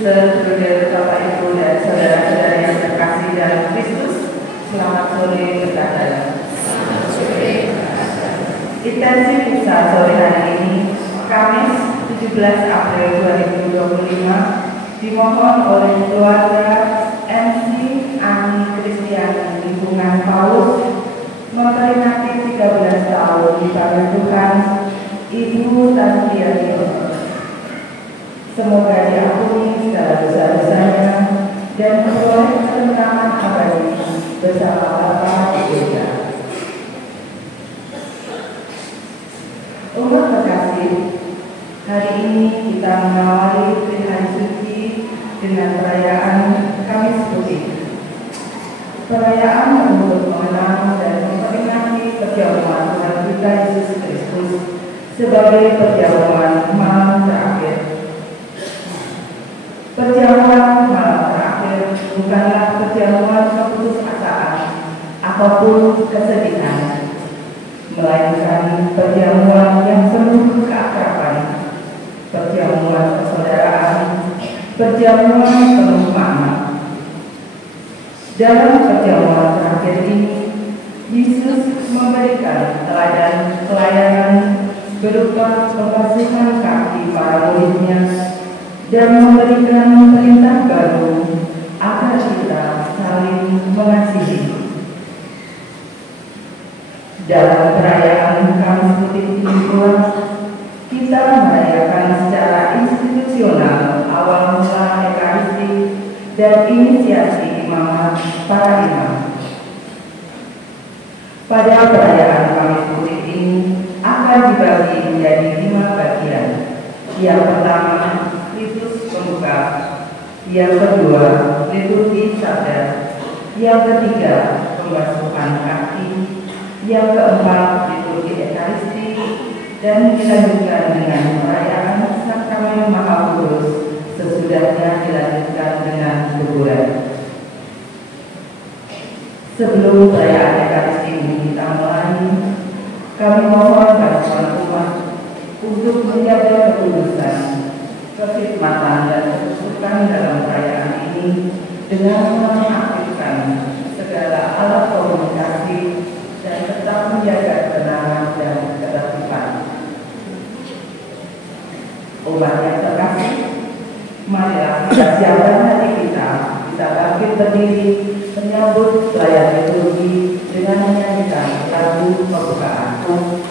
Saudara Bapak Ibu dan saudara-saudara yang terkasih dalam Kristus, selamat sore berkata. Intensi Misa sore hari ini, Kamis 17 April 2025, dimohon oleh keluarga MC Ani Kristiani lingkungan Paus memperingati 13 tahun di Paduan Tuhan Ibu Tantiani. Semoga diampuni segala dosa-dosanya dan memperoleh ketenangan abadi bersama Bapa di surga. Umat terkasih, hari ini kita mengawali hari suci dengan perayaan Kamis Putih. Perayaan untuk mengenang dan memperingati perjamuan Tuhan kita Yesus Kristus sebagai perjamuan malam terakhir. Perjamuan malam terakhir bukanlah perjamuan keputusasaan ataupun kesedihan, melainkan perjamuan yang penuh keakraban, perjamuan persaudaraan, perjamuan penuh makna. Dalam perjamuan terakhir ini, Yesus memberikan teladan pelayanan berupa pembasuhan kaki para muridnya dan memberikan perintah baru agar kita saling mengasihi. Dalam perayaan Kamis Putih ini pula, kita merayakan secara institusional awal mula Ekaristi dan inisiasi imamat para imam. Pada perayaan Kamis Putih ini akan dibagi menjadi 5 bagian. Yang pertama, liturgi pembuka, yang kedua, liturgi sabda, yang ketiga, pembasuhan kaki, yang keempat, liturgi Ekaristi, dan dilanjutkan dengan perayaan sakramen Maha Kudus, sesudahnya dilanjutkan dengan kuburan. Sebelum perayaan Ekaristi ini kita mulai, kami mohon bantuan umat untuk menjaga kekudusan, kekhidmatan dan kesukaan dalam perayaan ini dengan mengaktifkan segala alat komunikasi dan tetap menjaga ketenangan dan ketertiban. Umat yang terkasih, marilah kita siapkan hati kita bangkit berdiri menyambut layar liturgi dengan menyanyikan lagu pembukaan. Amen.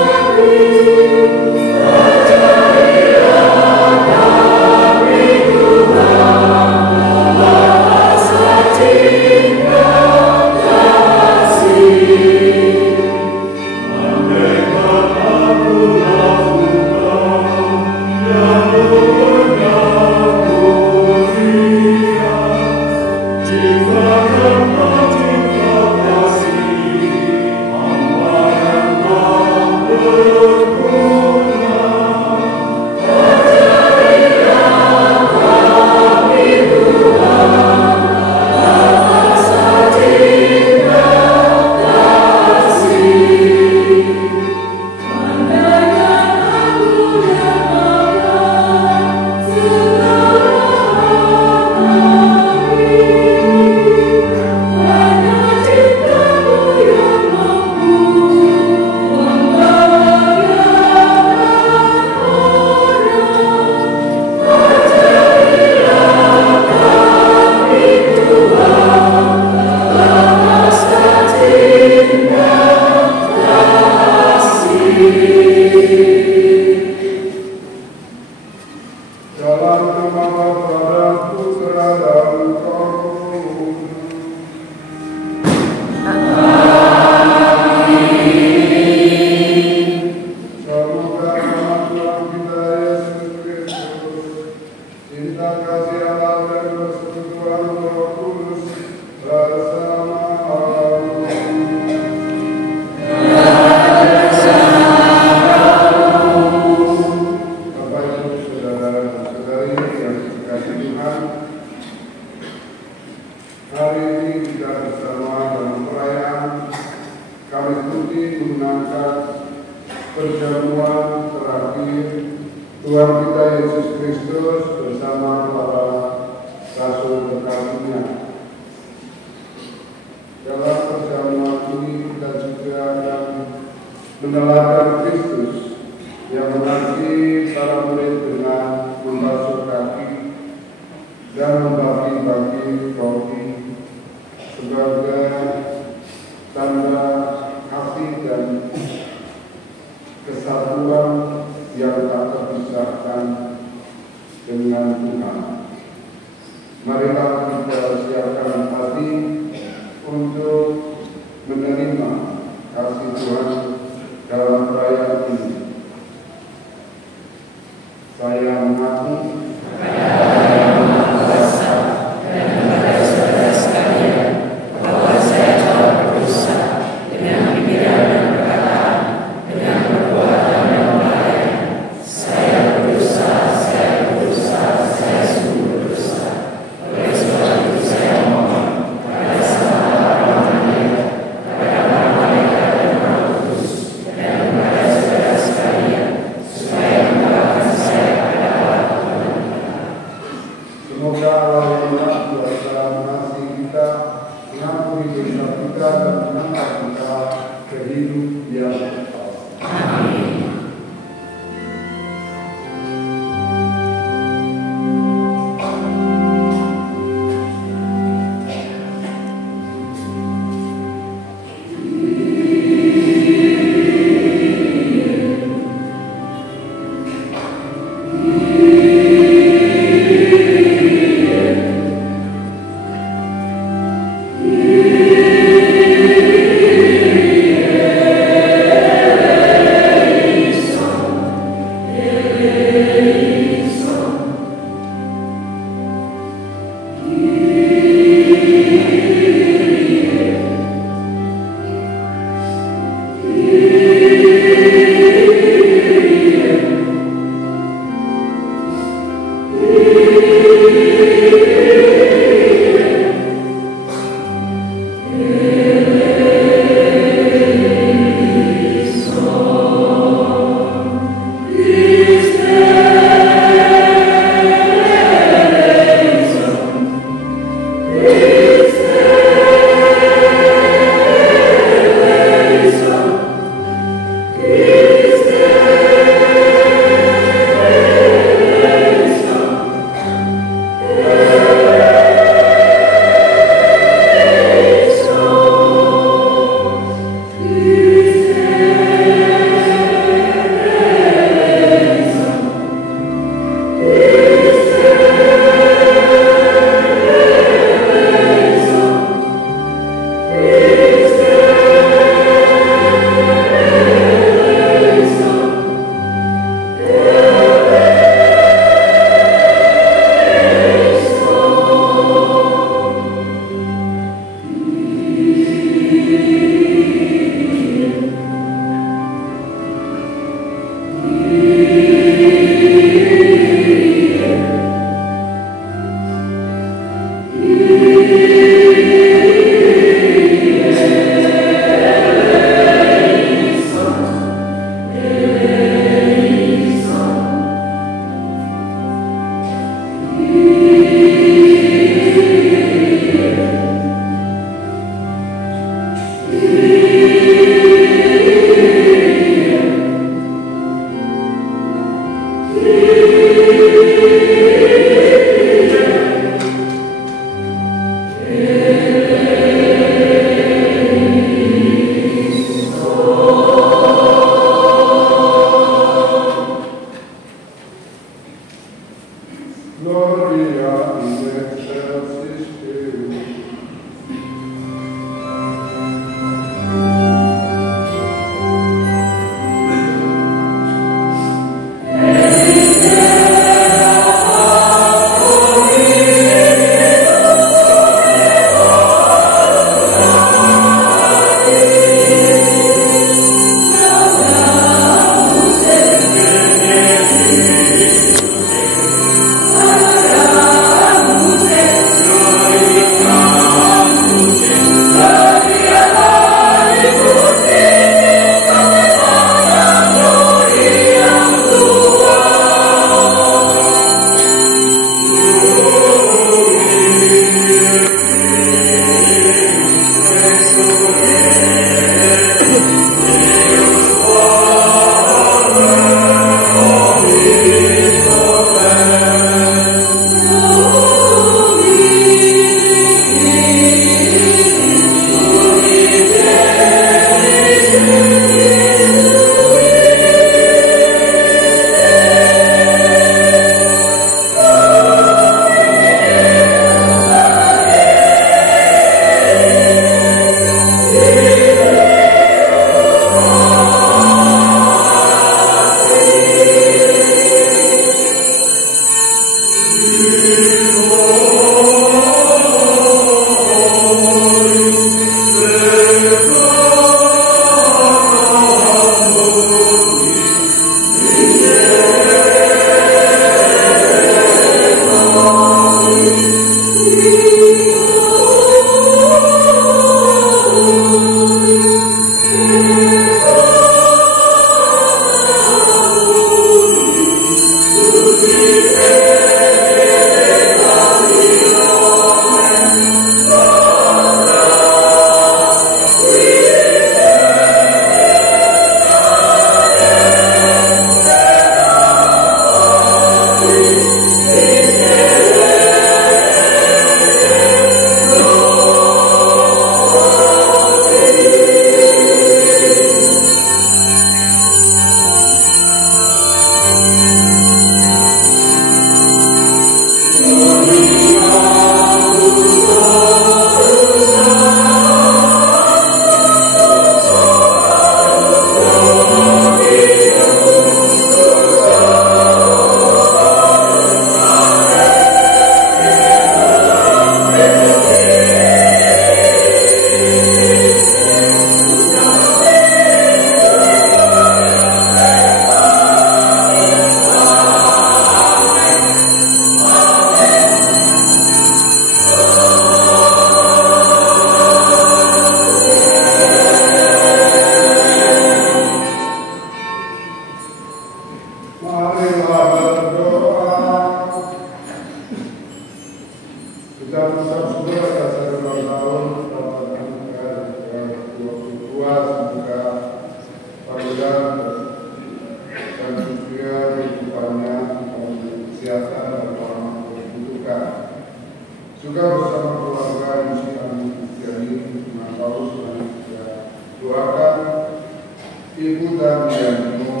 Ibu dan Yanino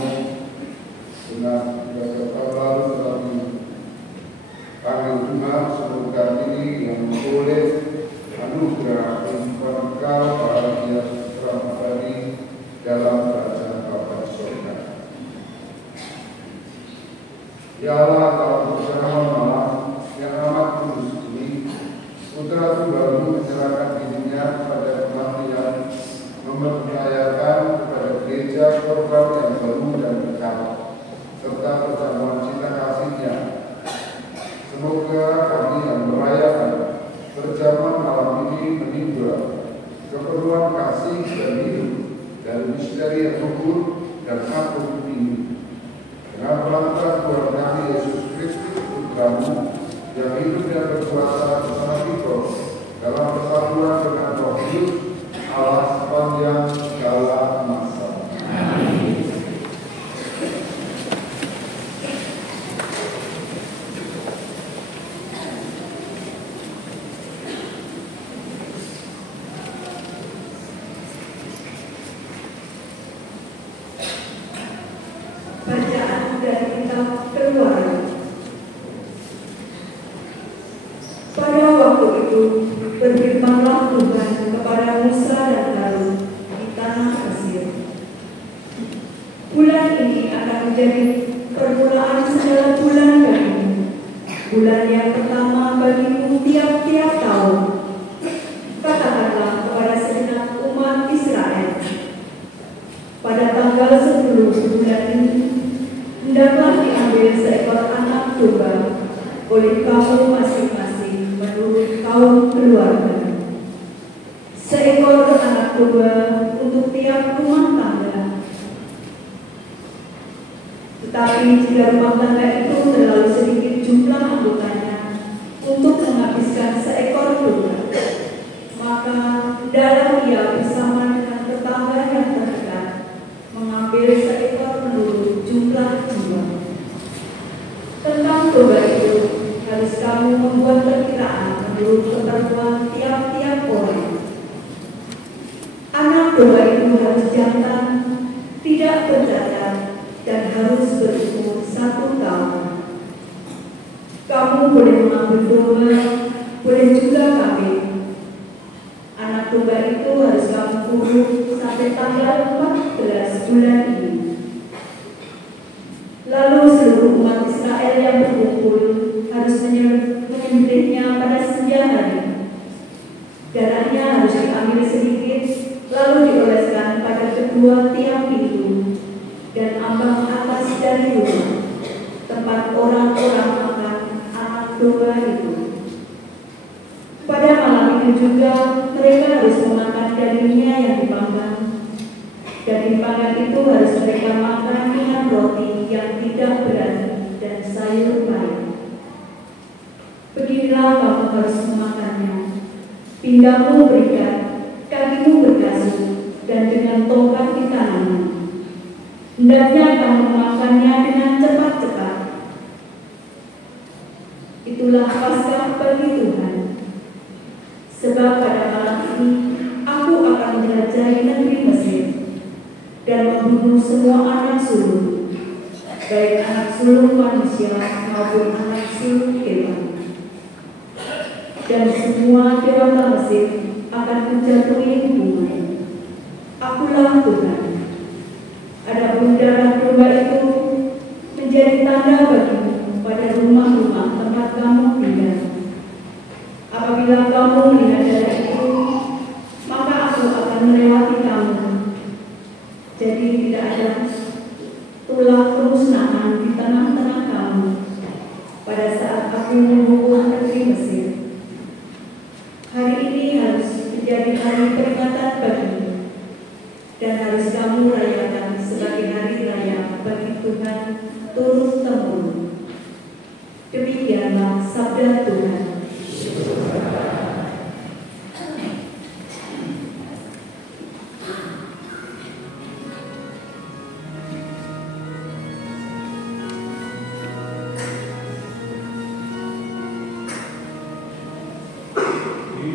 benar juga terlalu tetapi kami Tuhan semoga ini yang boleh anugerah engkau bahagia pribadi dalam kerajaan Bapa di surga. Ya Allah, dalam perjamuan malam yang amat kudus ini, Putra Tunggalmu menyerahkan dirinya pada kematian, mempercayakan kepada gereja program yang baru dan kekal, serta perjamuan cinta kasihnya. Semoga kami yang merayakan perjamuan malam ini menimba keperluan kasih dan hidup dari misteri yang subur dan agung ini. Dengan pelantaran Tuhan kami Yesus Kristus Putramu yang hidup dan berkuasa bersama kita dalam persatuan dengan Roh Kudus Allah sepanjang segala masa. Amin. Bacaan dari kitab Keluaran. Pada waktu itu berfirmanlah Tuhan kepada Musa dan Harun di tanah Mesir. Bulan ini akan menjadi permulaan segala bulan bagimu, bulan yang pertama bagimu tiap-tiap tahun. Katakanlah kepada segenap umat Israel, pada tanggal 10 bulan ini hendaklah diambil seekor anak domba oleh kamu masing-masing menurut kaum keluarga. Seekor anak domba untuk tiap rumah tangga. Tetapi jika rumah tangga itu terlalu sedikit jumlah anggotanya untuk menghabiskan seekor domba, maka hendaklah ia bersama dengan tetangga yang terdekat mengambil seekor menurut jumlah jiwa. Tentang domba itu harus kamu membuat perkiraan menurut keperluan tiap-tiap orang. Anak domba itu harus jantan, tidak bercacat, dan harus berumur 1 tahun. Kamu boleh mengambil domba, boleh juga kambing. Anak domba itu harus kamu kurung sampai tanggal 14 bulan ini. Lalu seluruh umat Israel yang berkumpul harus menyembelihnya pada senja hari. Darahnya harus diambil sedikit, lalu dioleskan pada kedua tiang pintu dan ambang atas dari rumah, tempat orang-orang makan anak domba itu. Pada malam itu juga mereka harus memakan dagingnya yang dipanggang. Daging panggang itu harus mereka makan dengan roti yang tidak berat dan sayur mayur. Beginilah kamu harus memakannya. Pinggangmu berikat, kakimu berkasut, dan dengan tongkat di tanganmu. Hendaknya kamu memakannya dengan cepat-cepat. Itulah Paskah bagi Tuhan. Sebab pada malam ini aku akan menjelajahi negeri Mesir dan membunuh semua anak sulung, baik anak sulung manusia maupun anak sulung hewan. Dan semua dewata Mesir akan menjatuhi hukuman. Akulah Tuhan. Adapun darah domba itu menjadi tanda bagimu pada rumah-rumah tempat kamu tinggal. Apabila kamu melihat darah itu, maka aku akan melewati kamu. Jadi tidak ada tulah kemusnahan di tengah-tengah kamu pada saat aku menghukum negeri Mesir. Hari ini harus menjadi hari peringatan bagimu dan harus kamu rayakan sebagai hari raya bagi Tuhan turun-temurun. Demikianlah sabda Tuhan.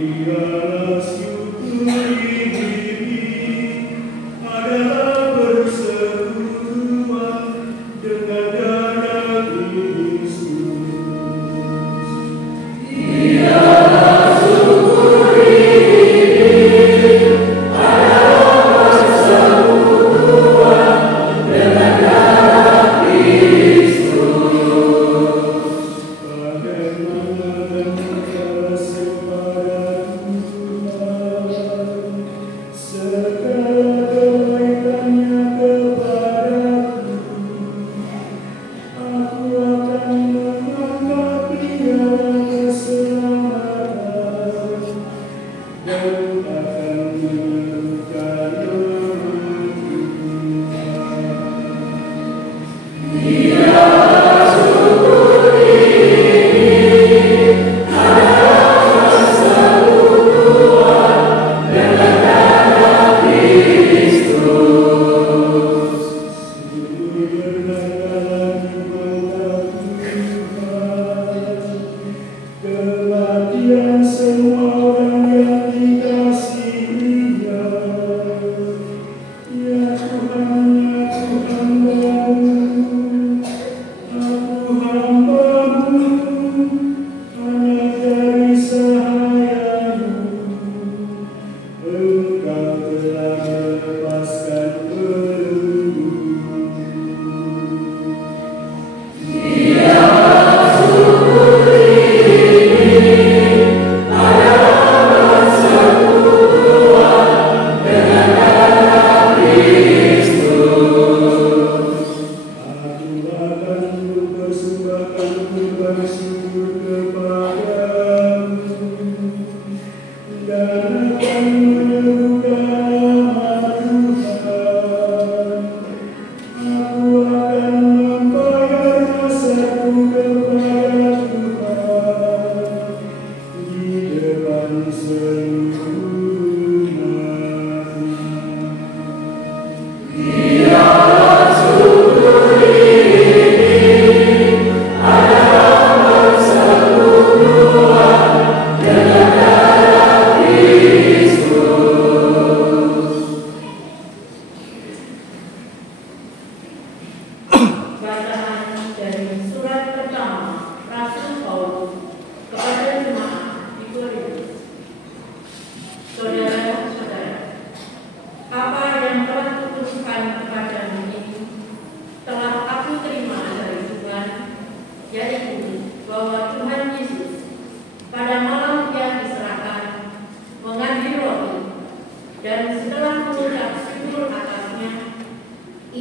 Ialah syukuri diri adalah bersama.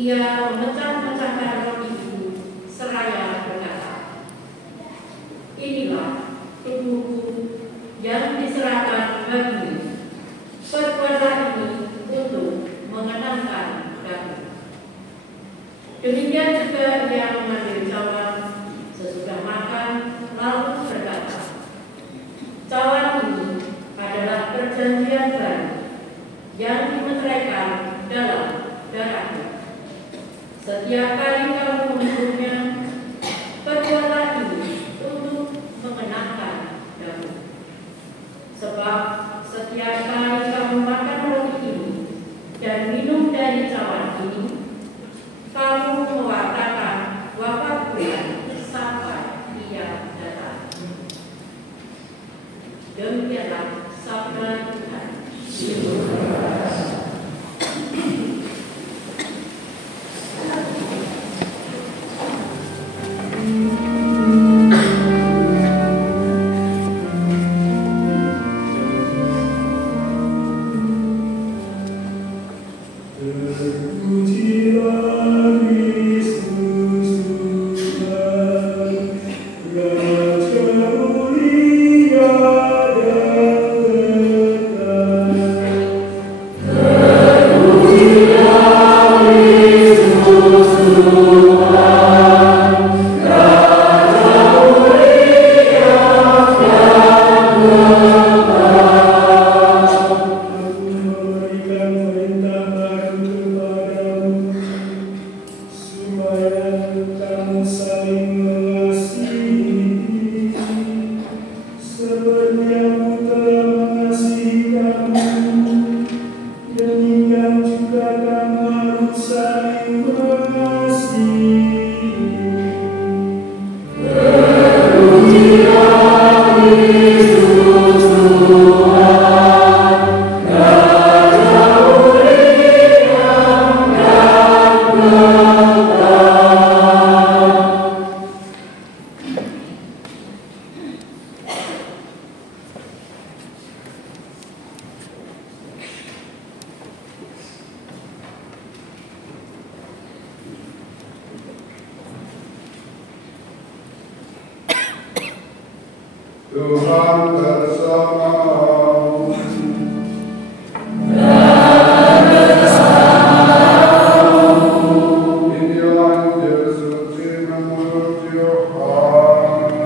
ia memecah-mecahkan roti itu seraya berkata, "Inilah tubuhku yang diserahkan bagimu. Perbuatlah ini untuk mengenangkan aku." Demikian juga ia mengambil cawan sesudah makan, lalu berkata, "Cawan ini adalah perjanjian baru yang dimeteraikan dalam darahku. Setiap kali kamu meminumnya, perbuatlah ini untuk mengenangkan aku. Sebab setiap kali kamu makan roti ini dan minum dari cawan ini, kamu mewartakan wafatku sampai ia datang." Demikianlah sabda Tuhan. Tuhan bersamamu. Inilah Injil suci menurut Yohanes.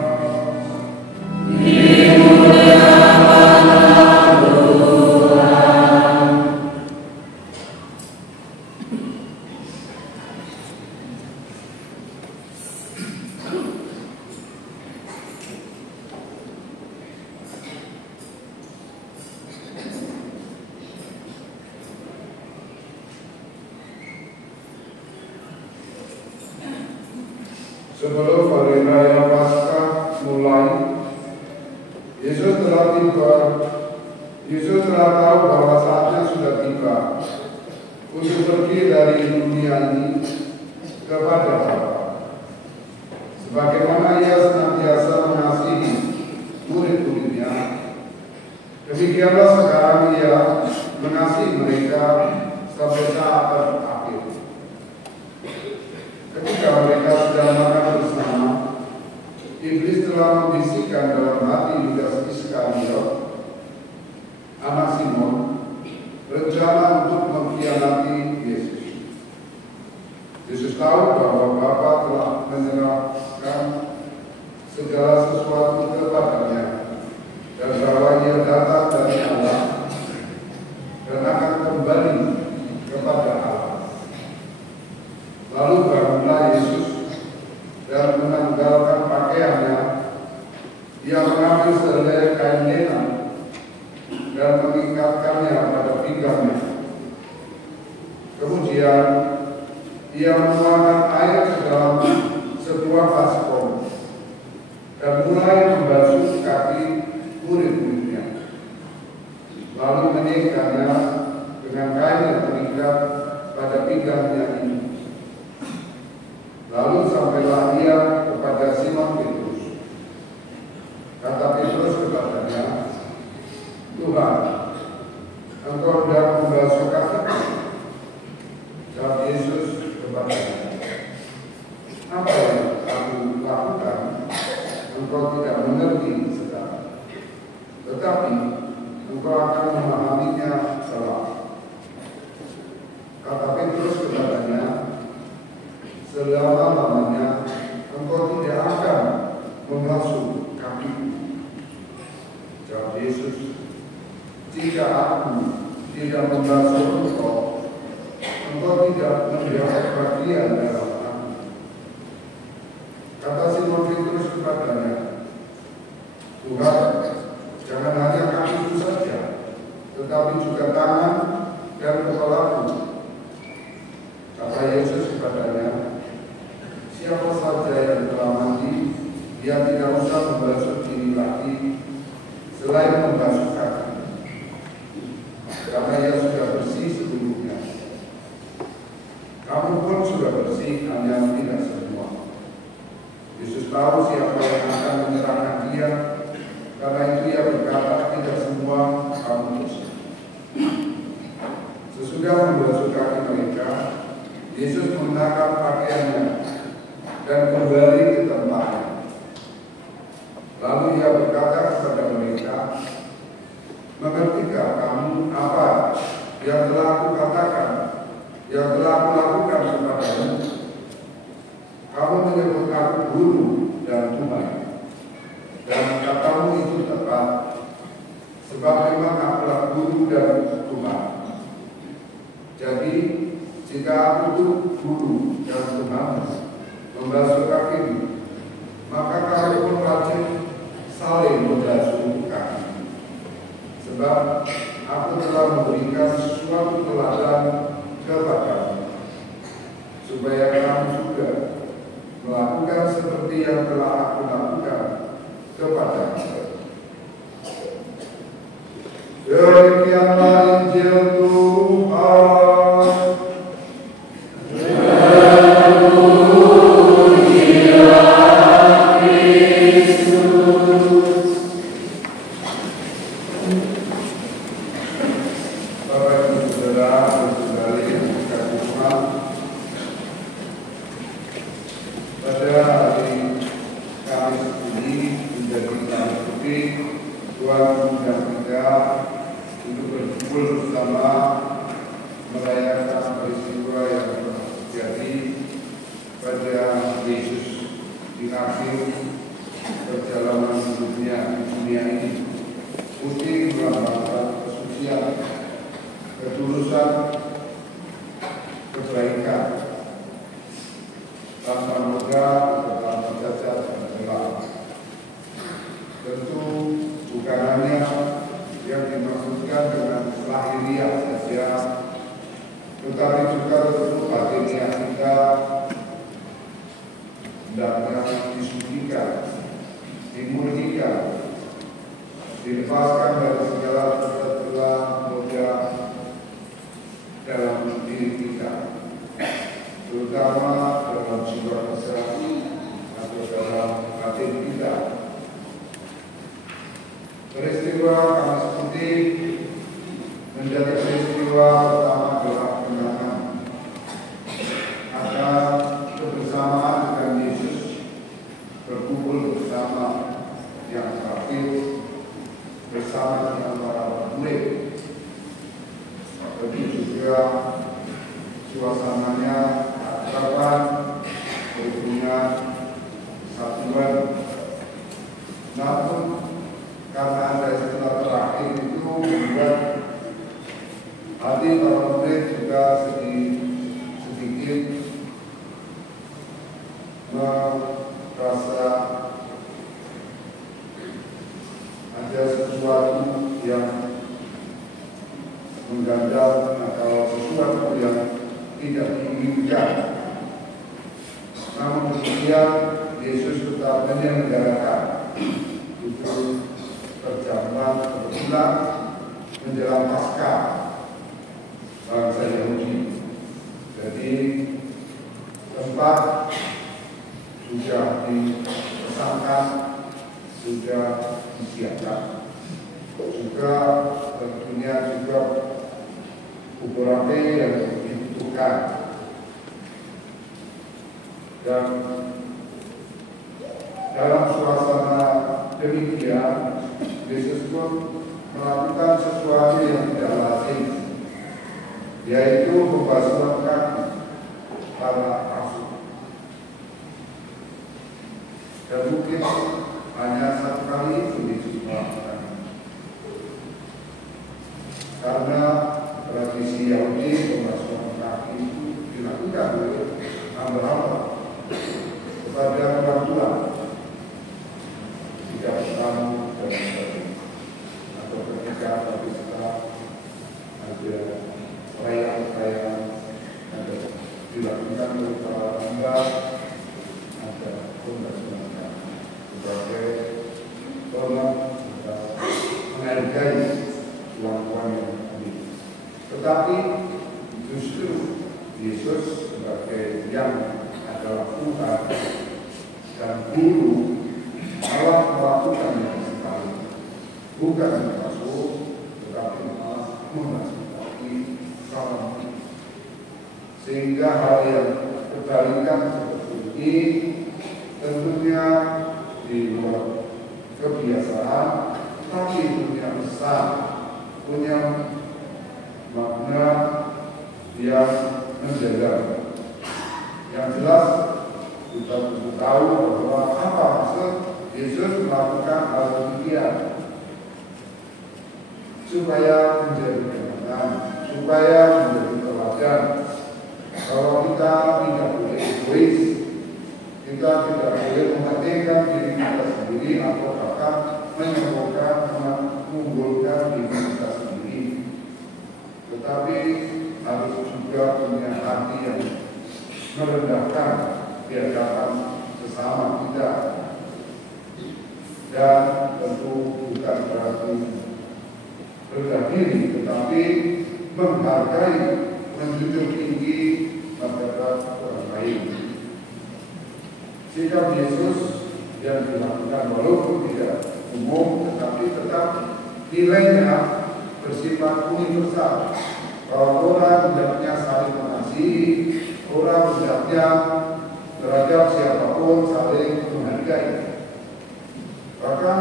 Sebelum hari raya Paskah mulai, Yesus telah tahu bahwa saatnya sudah tiba untuk pergi dari dunia ini kepada Bapa. Sebagaimana ia senantiasa mengasihi murid-muridnya, demikianlah sekarang ia mengasihi mereka sampai saat terakhir. Ketika mereka sedang makan bersama, iblis telah membisikkan dalam hati Yudas Iskariot, anak Simon, rencana untuk mengkhianati Yesus. Yesus tahu bahwa Bapa telah menyerahkan segala sesuatu kepadanya dan bahwa ia datang dari Allah dan akan kembali kepada Allah. Lalu bangunlah Yesus dan menanggalkan pakaiannya. Ia mengambil sehelai kain lenan dan mengikatkannya pada pinggangnya. Kemudian ia menuangkan air ke dalam sebuah baskom dan mulai membasuh kaki murid-muridnya. Lalu meninggikannya dengan kain yang terikat pada pinggangnya ini. Lalu sampailah ia kepada Simon Petrus. Kata Petrus kepadanya, "Tuhan, engkau hendak membasuh kakiku?" Jawab Yesus, kepadanya, apa yang aku lakukan, engkau tidak mengerti sekarang, tetapi engkau akan memahaminya kelak. Kata Petrus kepadanya, selama-lamanya engkau tidak akan membasuh kakiku. Jawab Yesus, jika aku tidak membasuh engkau, engkau tidak mendapat bagian dalam aku. Kata Simon Petrus kepadanya, Tuhan, jangan hanya kakiku saja, tetapi juga tangan dan kepalaku. Kata Yesus kepadanya, siapa saja yang telah mandi, dia tidak usah membasuh diri lagi selain membasuh kaki, karena ia sudah bersih sebelumnya. Kamu pun sudah bersih, hanya tidak semua. Yesus tahu siapa yang akan menyerahkan dia, karena itu ia berkata, tidak semua kamu bersih. Sesudah membasuh kaki mereka, Yesus menangkap pakaiannya dan kembali ke tempatnya. Lalu ia berkata kepada mereka, mengertikah kamu apa yang telah aku katakan, yang telah aku lakukan kepadamu? Kamu menyebut aku guru dan Tuhan, dan katamu itu tepat, sebab memang akulah guru dan Tuhan. Jadi jika aku itu guru dan Tuhan membasuh kakimu, maka kamu pun wajib saling membasuh kaki. Sebab aku telah memberikan suatu teladan kepadamu, supaya kamu juga melakukan seperti yang telah aku lakukan kepadamu. Demikianlah Injil Tuhan. Dilepaskan dari segala tercela noda dalam diri kita, terutama dalam jiwa kita atau dalam hati kita. Peristiwa Kamis Putih menjadi peristiwa pertama dalam kemenangan akan kebersamaan dengan Yesus, berkumpul bersama yang terakhir bersama dengan para murid. Tapi juga suasananya akraban, berhubungan, satuan. Namun karena ada istilah terakhir itu membuat hati para murid juga sedikit merasa ada sesuatu yang mengganjal atau sesuatu yang tidak diinginkan. Namun kemudian Yesus tetap menyelenggarakan itu perjamuan kebetulan menjelang Paskah bangsa Yahudi. Jadi tempat sudah dipesankan, sudah disiapkan. Juga tentunya juga ukuran yang dibutuhkan. Dan dalam suasana demikian, Yesus pun melakukan sesuatu yang tidak lazim, yaitu membasuh kaki para rasul. Dan mungkin hanya satu kali itu dilakukan, karena tradisi Yahudi membasuh kaki itu dilakukan oleh hamba-hamba kepada orang tua, tidak tamu dan sebagainya, atau ketika tapi setelah ada perayaan ada dilakukan oleh para hamba, ada pembasuhan sebagai tolong menghargai tuan-tuan yang hadir. Tetapi justru Yesus sebagai yang adalah Tuhan dan guru malah melakukan yang sekali, bukan membasuh, tetapi malah membasuh kaki kawan. Sehingga hal yang kebalikan seperti ini tentunya di luar kebiasaan, tapi punya besar, punya makna yang menjaga. Yang jelas kita tahu bahwa apa maksud Yesus melakukan hal demikian, supaya menjadi kenangan, supaya menjadi teladan. Kalau kita tidak boleh egois, kita tidak boleh mementingkan diri kita sendiri atau bahkan menyombongkan, mengunggulkan diri kita sendiri, tetapi harus juga punya hati yang merendahkan di hadapan sesama kita, dan tentu bukan berarti rendah diri, tetapi menghargai, menjunjung tinggi martabat orang lain. Sikap Yesus yang dilakukan walaupun tidak umum, tetapi tetap nilainya bersifat universal. Kalau orang hendaknya saling mengasihi, orang hendaknya terhadap siapapun saling menghargai. Bahkan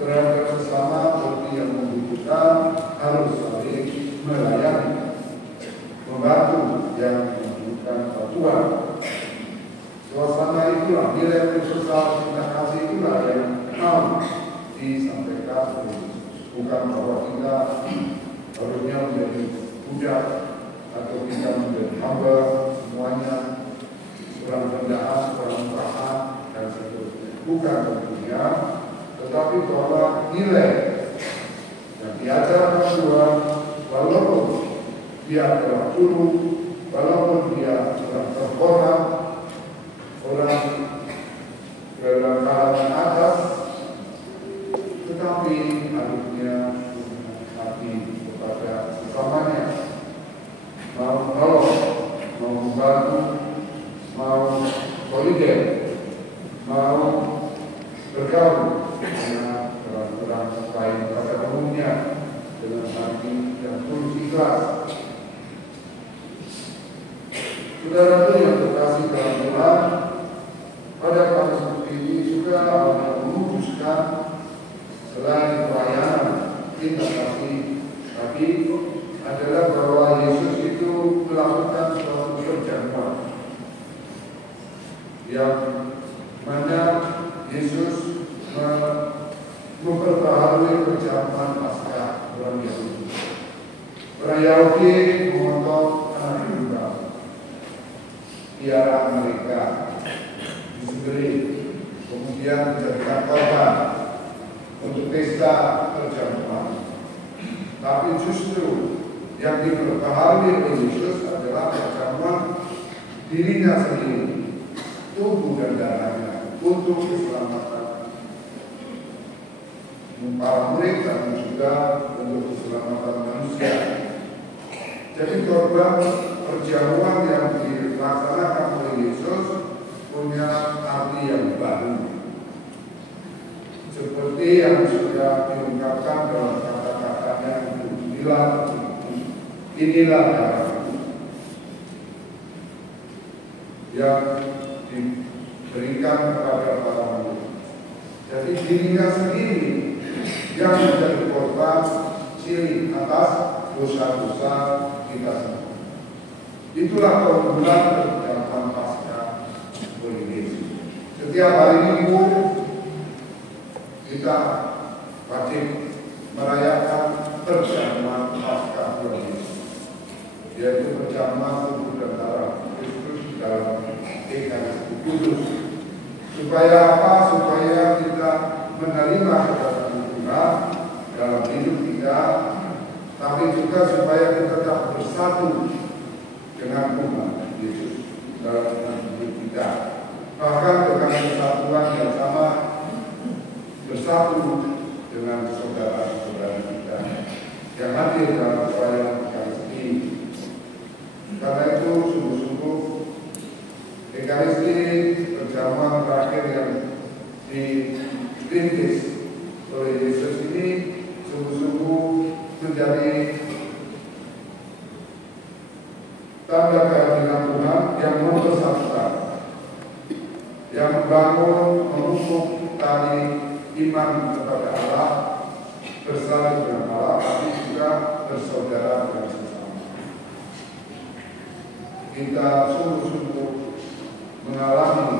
terhadap sesama seperti yang membutuhkan harus saling melayani, membantu yang membutuhkan bantuan. Suasana itulah, nilai universal cinta kasih itulah yang mau disampaikan. Bukan bahwa kita harusnya menjadi budak atau kita menjadi hamba semuanya, kurang rendahan, kurang murahan dan seterusnya. Bukan tentunya, tetapi bahwa nilai yang diajarkan Tuhan, walaupun dia adalah guru, walaupun dia sudah terhormat, orang dalam kalangan atas, tetapi harusnya hati kepada sesamanya, mau menolong, mau membantu, mau solider, mau bergaul dengan orang-orang lain pada umumnya dengan hati yang tulus ikhlas. Saudara yang terkasih dalam Tuhan, pada kasus seperti ini juga memutuskan selain pelayanan cinta kasih, tapi adalah bahwa Yesus itu melakukan suatu perjamuan yang mana Yesus memperbaharui perjamuan Paskah orang Yahudi. Orang Yahudi memotong anak domba, piara mereka disembelih, kemudian dijadikan korban untuk pesta perjamuan. Tapi justru yang diperbaharui oleh Yesus adalah perjamuan dirinya sendiri, tubuh dan darahnya untuk keselamatan para murid dan juga untuk keselamatan manusia. Jadi korban perjamuan yang dilaksanakan oleh Yesus punya arti yang baru, seperti yang sudah diungkapkan dalam kata-katanya untuk bilang inilah darahku yang diberikan kepada para murid. Jadi dirinya sendiri yang menjadi korban ciri atas dosa-dosa kita semua. Itulah keunggulan perjamuan Paskah oleh Yesus. Setiap hari Minggu kita wajib merayakan perjamuan Paskah Tuhan Yesus, yaitu perjamuan tubuh dan darah Kristus dalam Ekaristi Kudus. Supaya apa? Supaya kita menerima kedatangan Tuhan dalam hidup kita, tapi juga supaya kita tetap bersatu dengan Tuhan Yesus dalam hidup kita. Bahkan dengan persatuan yang sama, bersatu dengan saudara-saudara kita yang hadir dalam perayaan Ekaristi. Karena itu sungguh-sungguh Ekaristi perjamuan terakhir yang dirintis oleh Yesus ini sungguh-sungguh menjadi tanda kehadiran Tuhan yang mempersatukan, yang membangun, memupuk tali iman kepada Allah, bersatu dengan Allah, tapi juga bersaudara dengan sesama. Kita sungguh-sungguh mengalami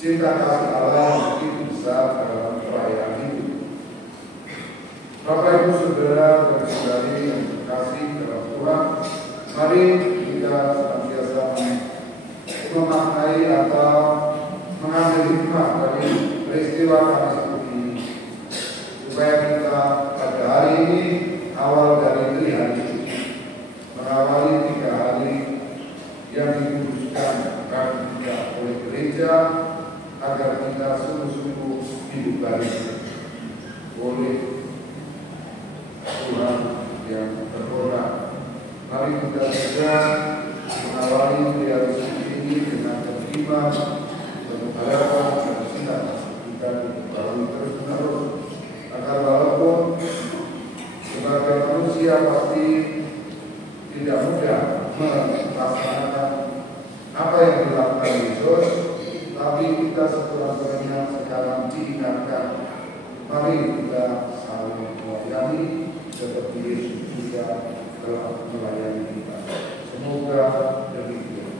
cinta kasih Allah yang begitu besar dalam perayaan hidup. Bapak Ibu Saudara dan Saudari yang terkasih dalam Tuhan, mari kita senantiasa memaknai atau mengambil hikmah dari peristiwa Kamis ini, supaya kita pada hari ini, awal dari hari ini, mengawali 3 hari yang dikuduskan kita oleh gereja, agar kita sungguh-sungguh hidup baik oleh Tuhan yang terhormat. Mari kita juga mengawali hari ini dengan beriman dan mengharapkan kebersihan kita diperbarui terus-menerus, agar walaupun sebagai manusia pasti tidak mudah melaksanakan apa yang dilakukan Yesus, tapi kita sekurang-kurangnya sekarang diingatkan, mari kita saling melayani seperti Yesus juga telah melayani kita. Semoga demikian.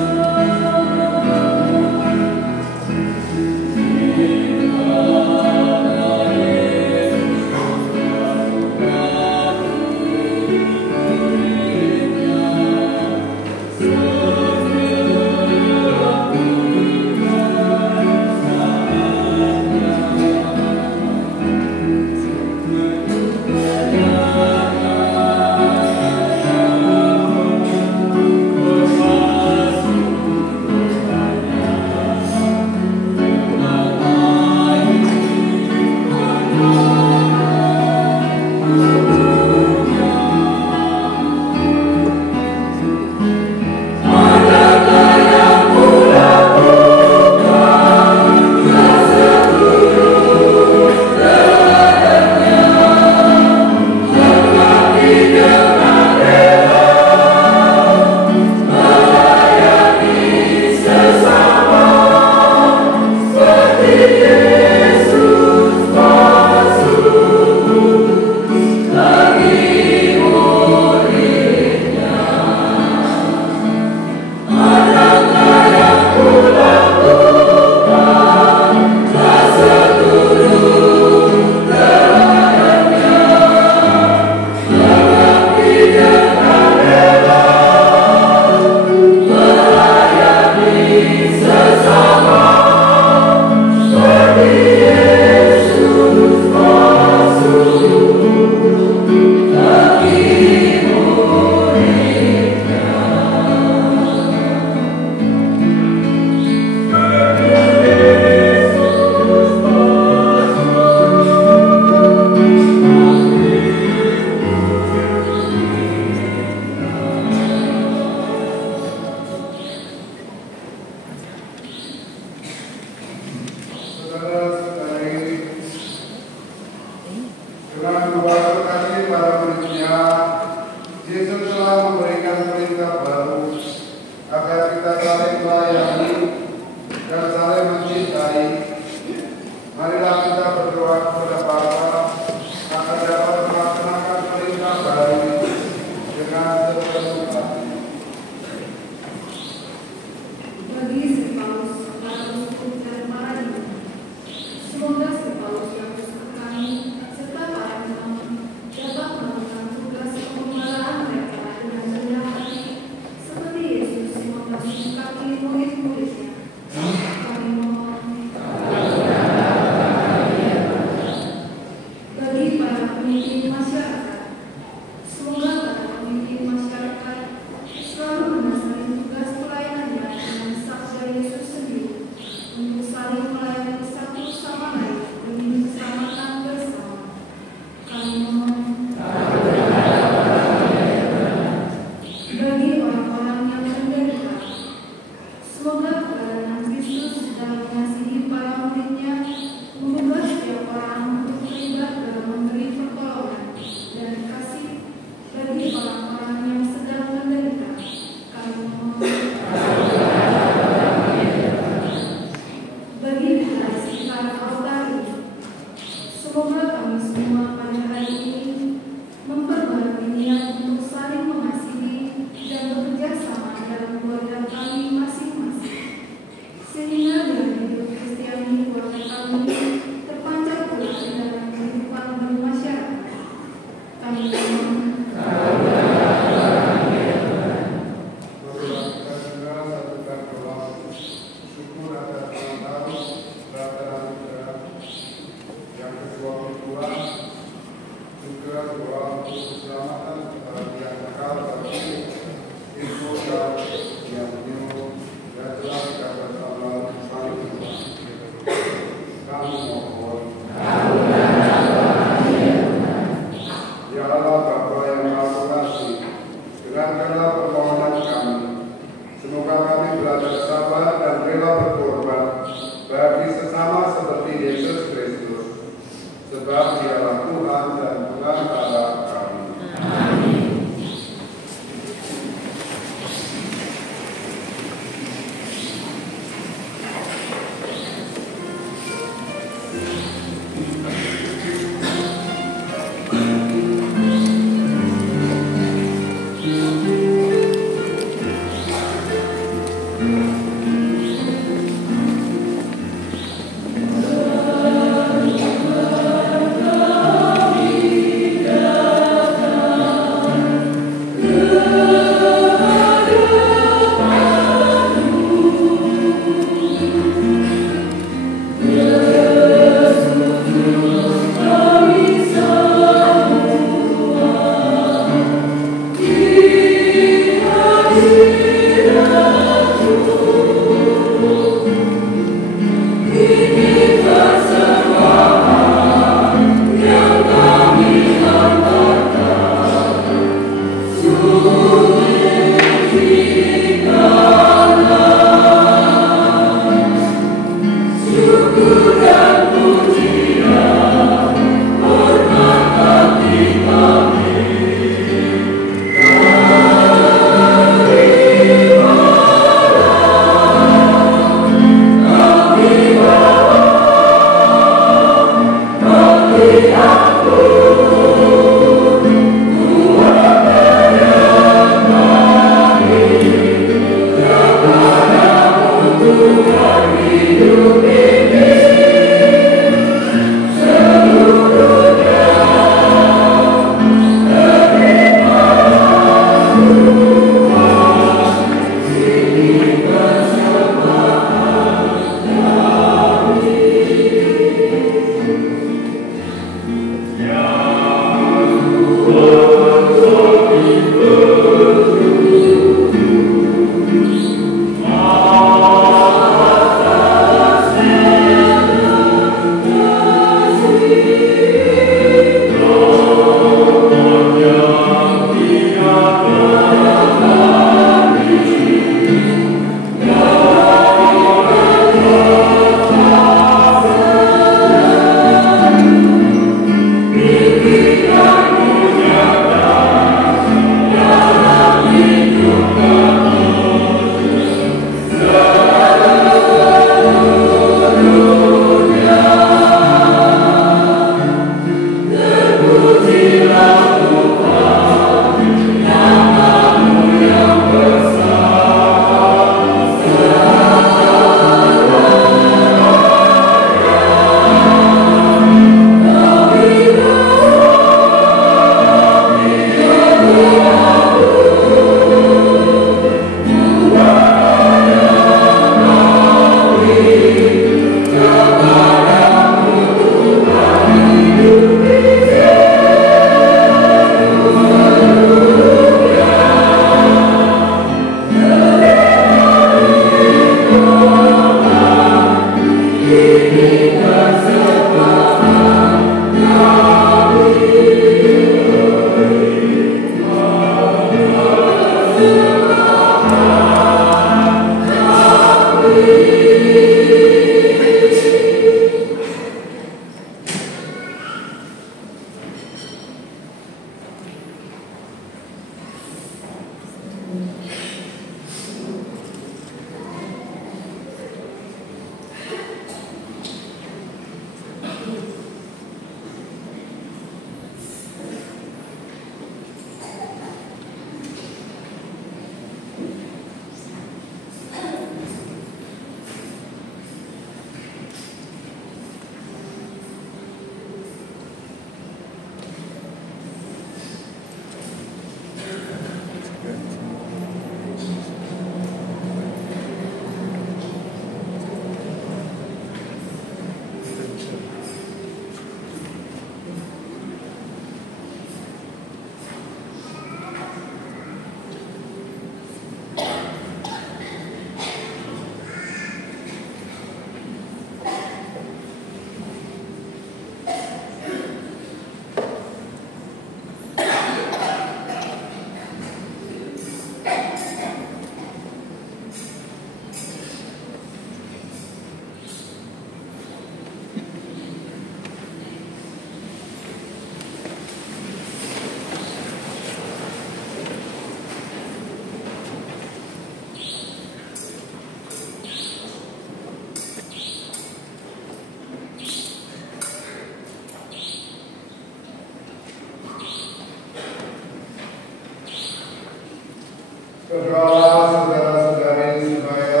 Berdoalah saudara-saudari supaya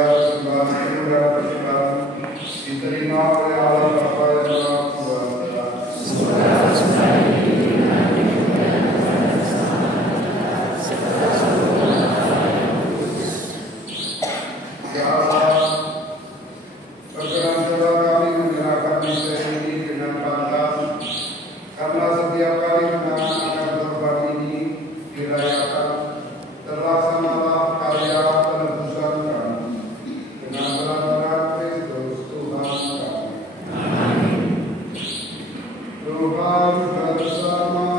Ya Allah, berkenan-Lah kami menyerahkan misa ini dengan pantas, karena setiap kali mengamalkan korban ini dirayakan, terlaksanalah karya penebusan kami dengan benar-benar Kristus Tuhan kami. Tuhan bersama.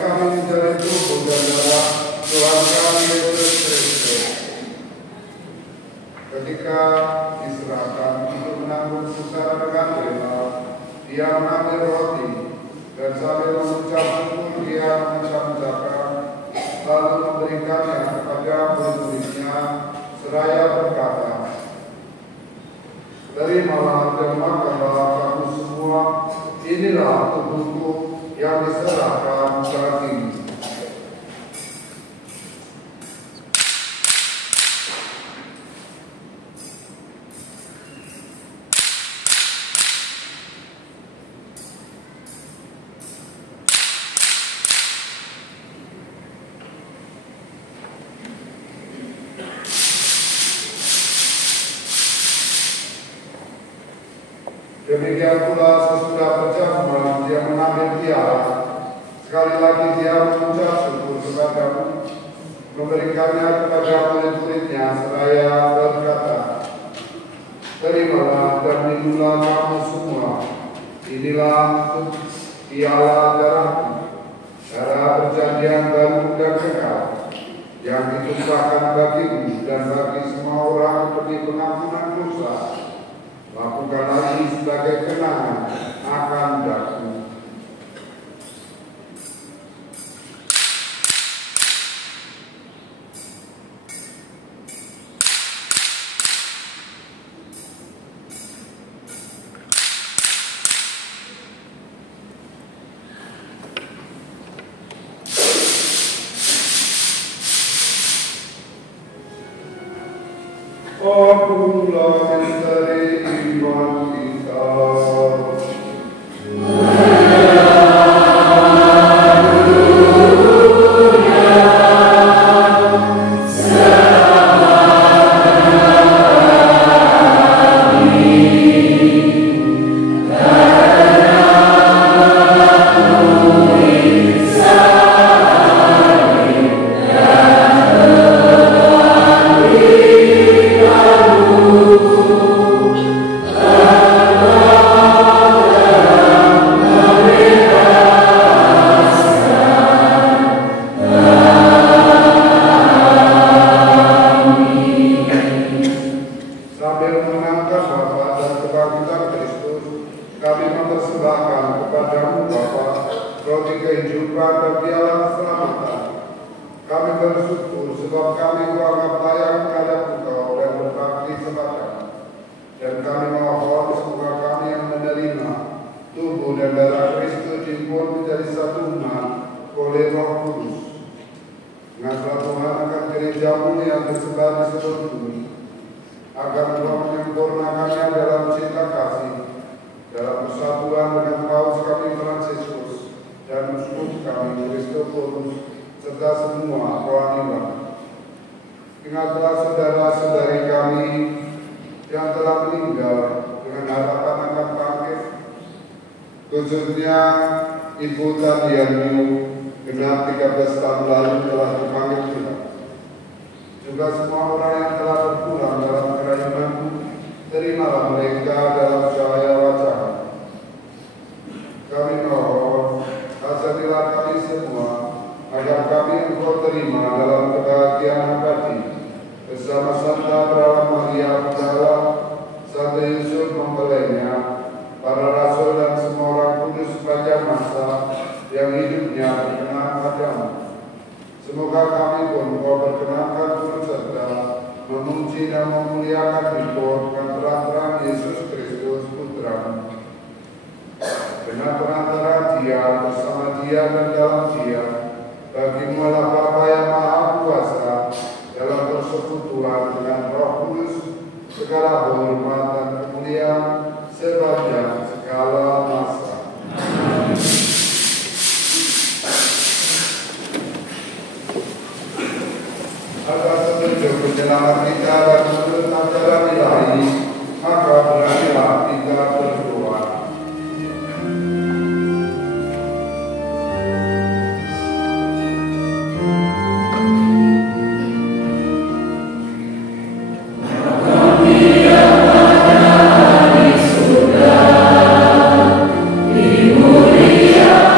kami menjadi tubuh dan darah Tuhan kami Yesus Kristus. Ketika diserahkan untuk menanggung secara dengan rela, Dia mengambil roti dan sambil mengucap syukur Dia mengucapkan, lalu memberikannya kepada murid-muridnya seraya berkata, "Terimalah dan makanlah kamu semua, inilah tubuhku yang diserahkan bagimu." Demikian pula sesudah berjamuan Dia mengambil piala. Sekali lagi Dia mengucap syukur kepadamu, memberikannya kepada murid-muridnya seraya berkata, "Terimalah dan minumlah kamu semua, inilah piala darahku, darah perjanjian baru dan kekal, yang ditumpahkan bagimu dan bagi semua orang demi pengampunan dosa. Lakukanlah ini sebagai kenangan akan daku." Akulah misteri iman kita. Ingatlah saudara-saudari kami yang telah meninggal dengan harapan akan bangkit, khususnya Ibu Tadianu, genap 13 tahun lalu telah dipanggil Tuhan. Juga semua orang yang telah berpulang dalam kerajaan-Mu, terimalah mereka dalam cahaya wajah. Kami mohon, kasihanilah kami semua, agar kami Engkau terima dalam kebahagiaan abadi bersama Santa Perawat Maria Pendala, Santa Yusuf mempelainya, para rasul dan semua orang kudus sepanjang masa yang hidupnya berkenan padamu. Semoga kami pun Engkau berkenankan turut serta memuji dan memuliakan Engkau dengan terang-terang Yesus Kristus Putra-Mu. Dengan perantara Dia, bersama Dia dan dalam Dia, bagi-Mu adalah Bapa yang Maha Kuasa, dalam persekutuan dengan Roh Kudus, segala hormat dan kemuliaan sepanjang segala masa. Atas petunjuk penyelamat kita dan menurut ajaran ilahi, maka beranilah kita berdoa. Dimuliakanlah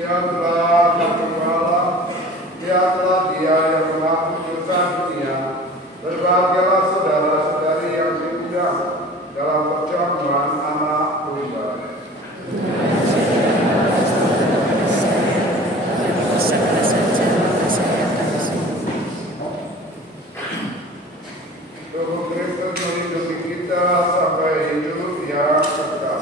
Lihatlah bergembala, lihatlah Dia yang mengaku dosa dunia. Berbahagialah saudara-saudari yang diundang dalam perjamuan anak domba. Tuhan Kristus melindungi kita sampai hidup yang kekal.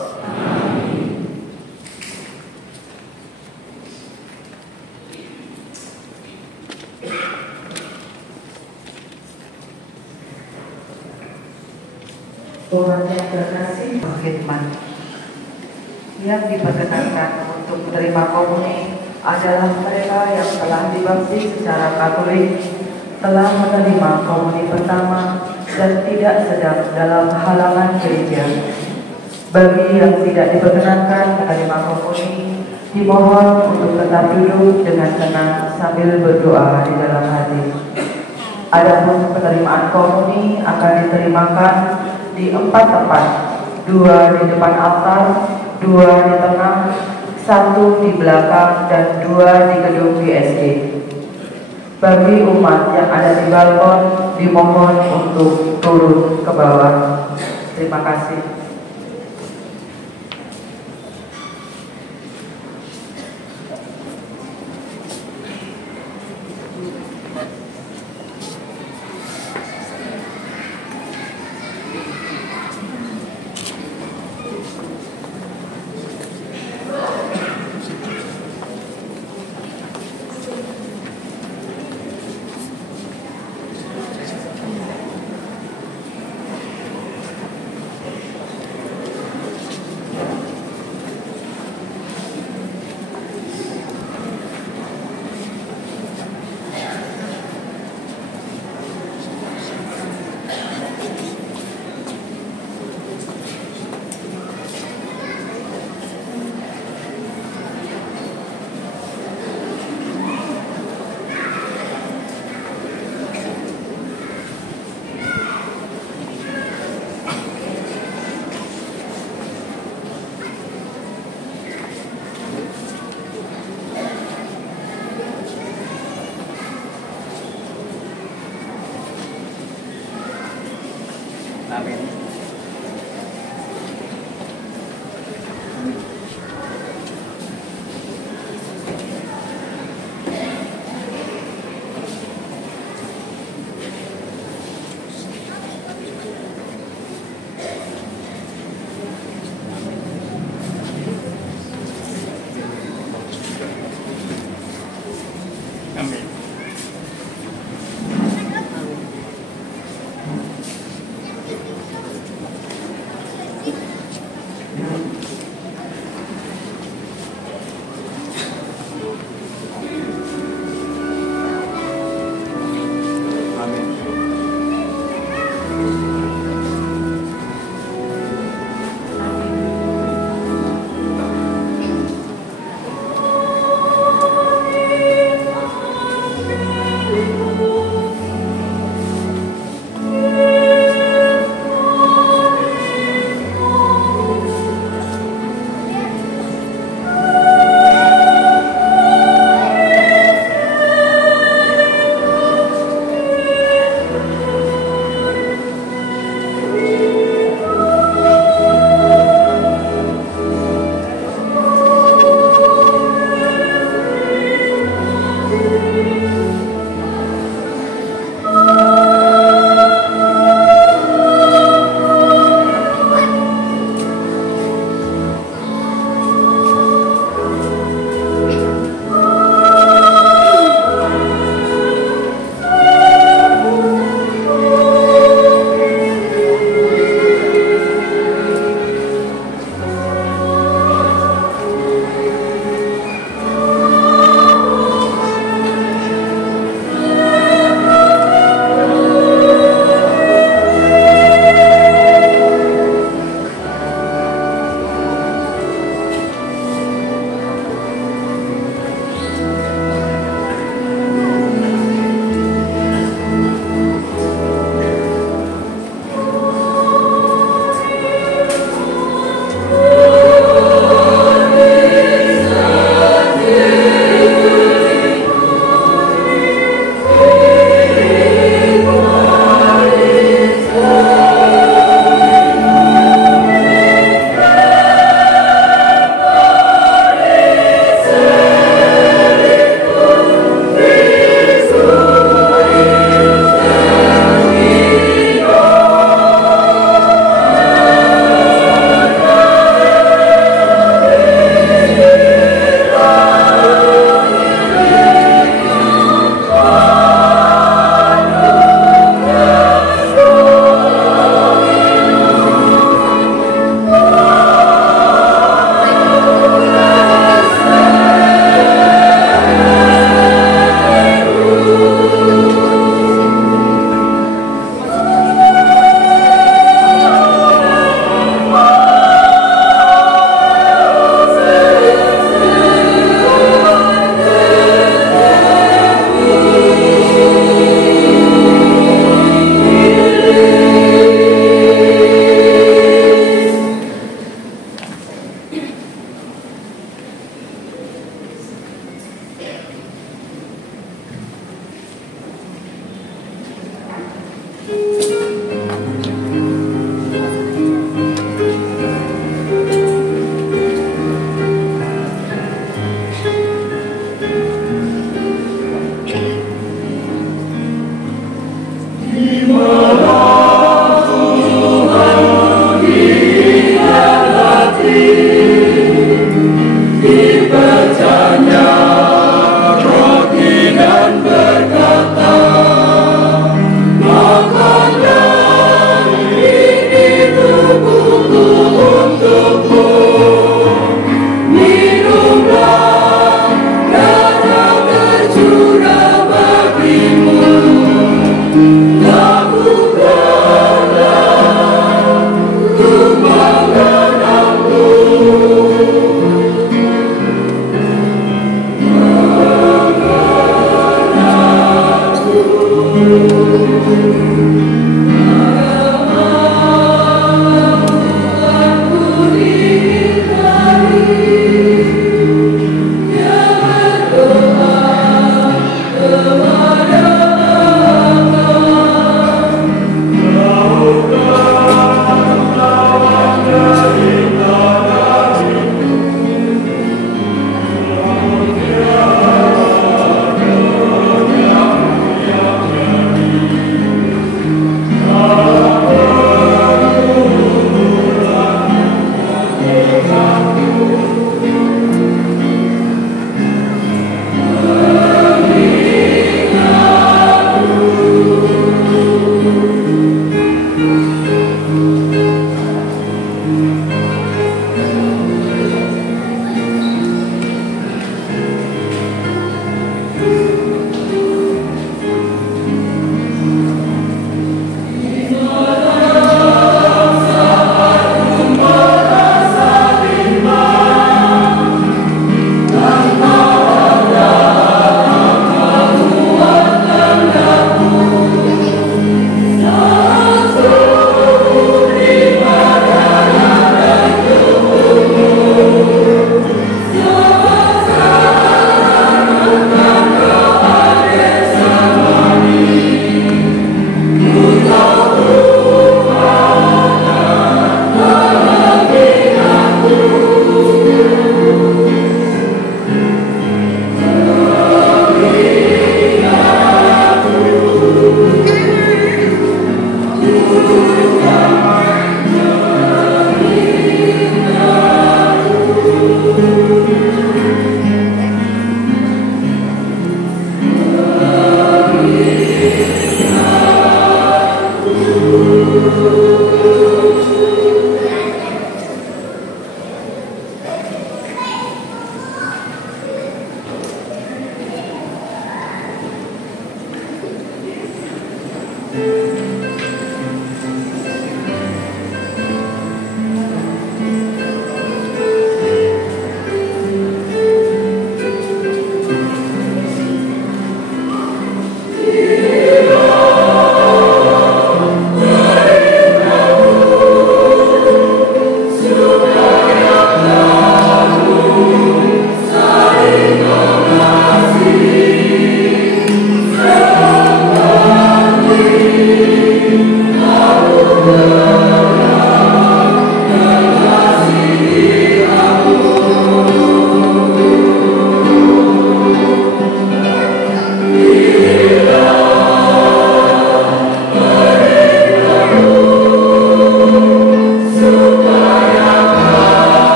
Tuhan yang terkasih, berkhidmat yang diperkenankan untuk menerima komuni adalah mereka yang telah dibaptis secara Katolik, telah menerima komuni pertama dan tidak sedang dalam halangan gereja. Bagi yang tidak diperkenankan menerima komuni, dimohon untuk tetap duduk dengan tenang sambil berdoa di dalam hati. Adapun penerimaan komuni akan diterimakan di 4 tempat, 2 di depan altar, 2 di tengah, 1 di belakang, dan 2 di gedung BSD. Bagi umat yang ada di balkon, dimohon untuk turun ke bawah. Terima kasih.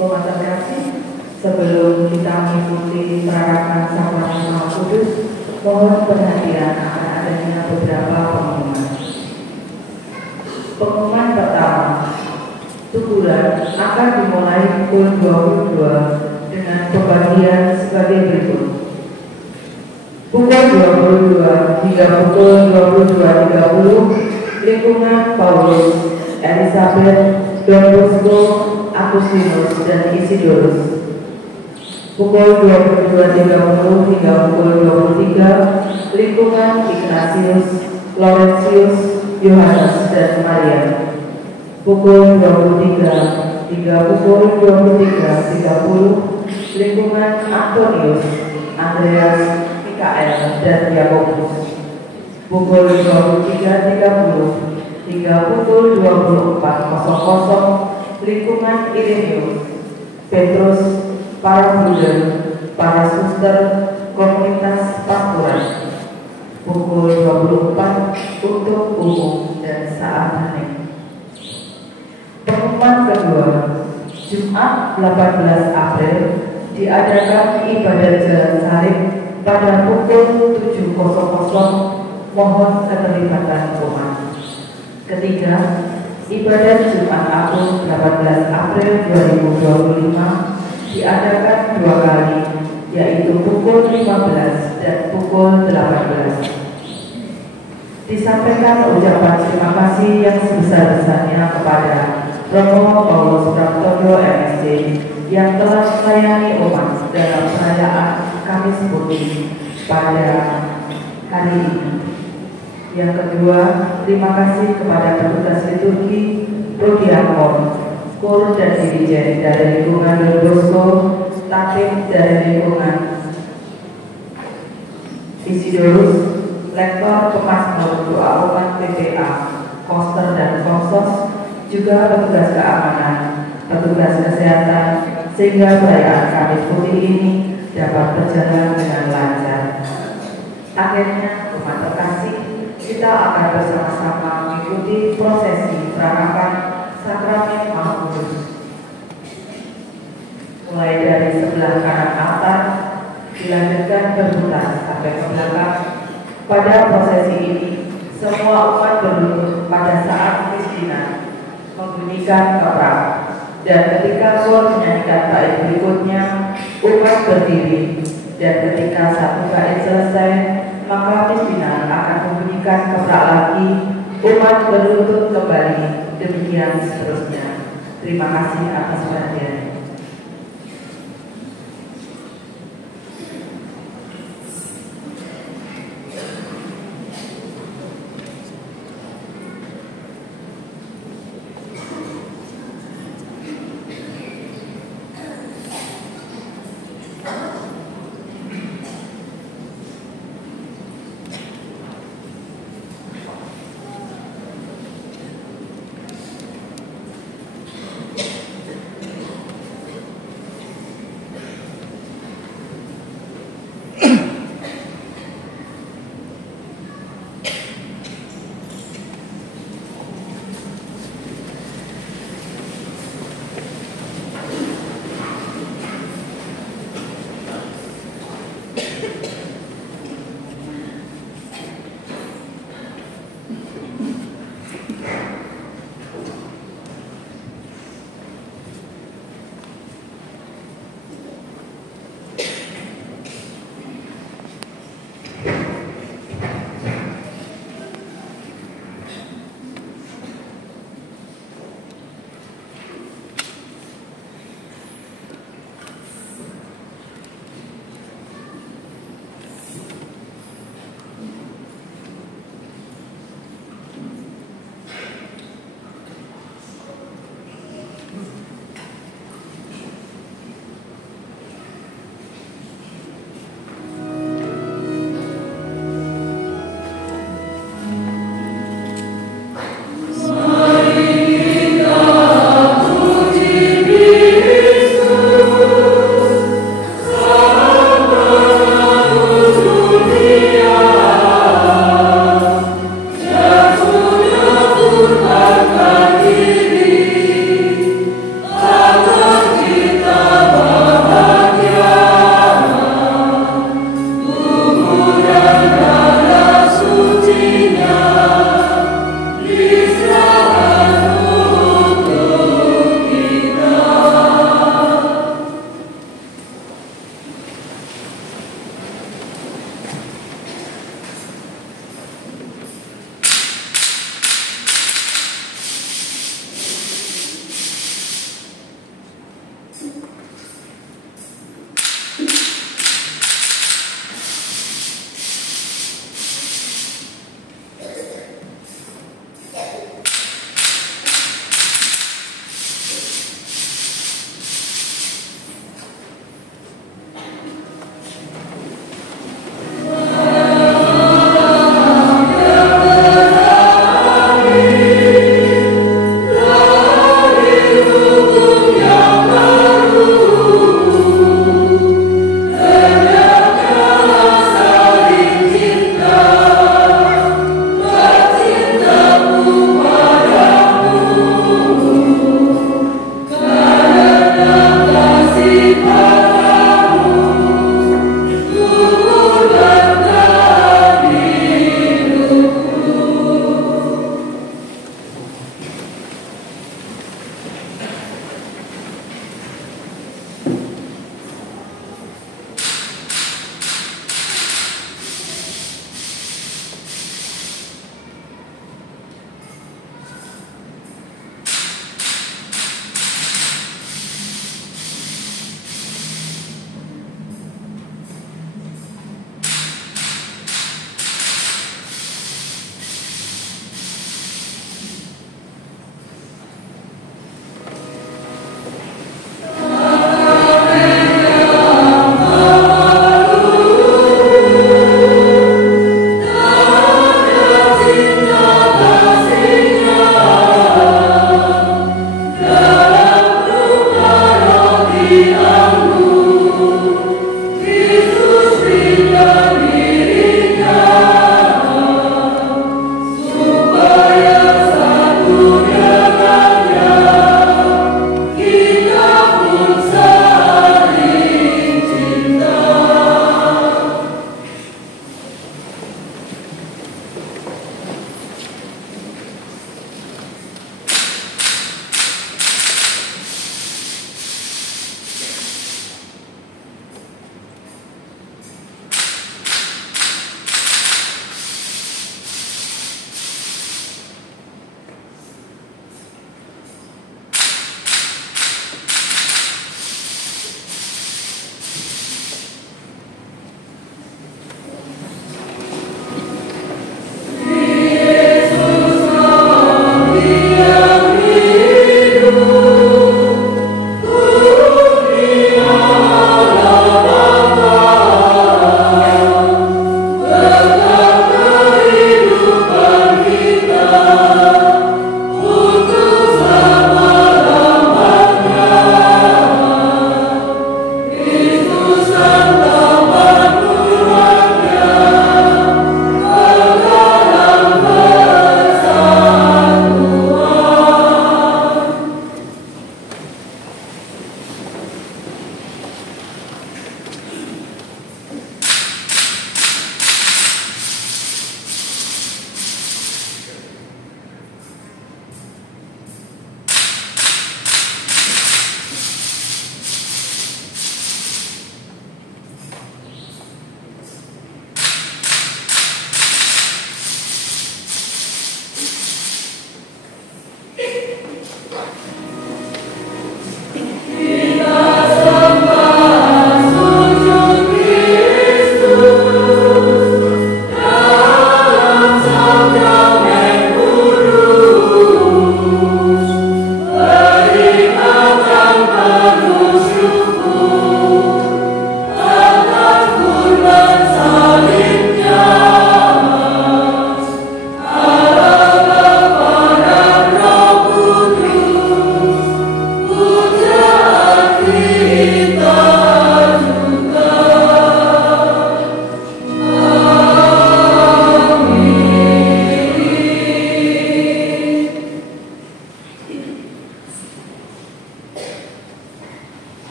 Umat terkasih, sebelum kita mengikuti perarakan sakramen Maha Kudus, mohon perhatian akan adanya beberapa pengumuman. Pengumuman pertama, syukuran akan dimulai pukul 22 dengan pembagian sebagai berikut. Pukul 22 hingga pukul 22.30 lingkungan Paulus, Elizabeth, Don Bosco, Agustinus, dan Isidorus. Pukul 22.30 hingga pukul 23 lingkungan Ignatius, Laurentius, Yohanes, dan Maria. Pukul 23 hingga pukul 23.30 lingkungan Antonius, Andreas, Mikael, dan Yakobus. Pukul 23.30 hingga pukul 24.00 lingkungan Ireneus, Petrus, para bruder, para suster, komunitas pastoran. Pukul 24 untuk umum dan saat hening. Pengumuman kedua, Jumat 18 April diadakan ibadat jalan salib pada pukul 7.00. Mohon keterlibatan umat. Ketiga, ibadat Jumat Agung 18 April 2025 diadakan 2 kali, yaitu pukul 15 dan pukul 18. Disampaikan ucapan terima kasih yang sebesar-besarnya kepada Romo Paulus Praptoyo MSc yang telah melayani umat dalam perayaan Kamis Putih pada hari ini. Yang kedua, terima kasih kepada petugas liturgi, prodiakon, kur dan dirijen dari lingkungan Don Bosco, tatip dari lingkungan Isidorus, lektor pemazmur doa umat PPA, koster dan konsos, juga petugas keamanan, petugas kesehatan, sehingga perayaan Kamis Putih ini dapat berjalan dengan lancar. Akhirnya, umat terkasih, kita akan bersama-sama mengikuti prosesi peranakan sakramen Maha Kudus. Mulai dari sebelah kanan altar, dilanjutkan berputar sampai ke belakang. Pada prosesi ini, semua umat berlutut pada saat Kristina membunyikan keprang, dan ketika kor menyanyikan bait berikutnya, umat berdiri, dan ketika satu bait selesai, maka pimpinan akan membunyikan keprang lagi, umat berlutut kembali, demikian seterusnya. Terima kasih atas perhatiannya.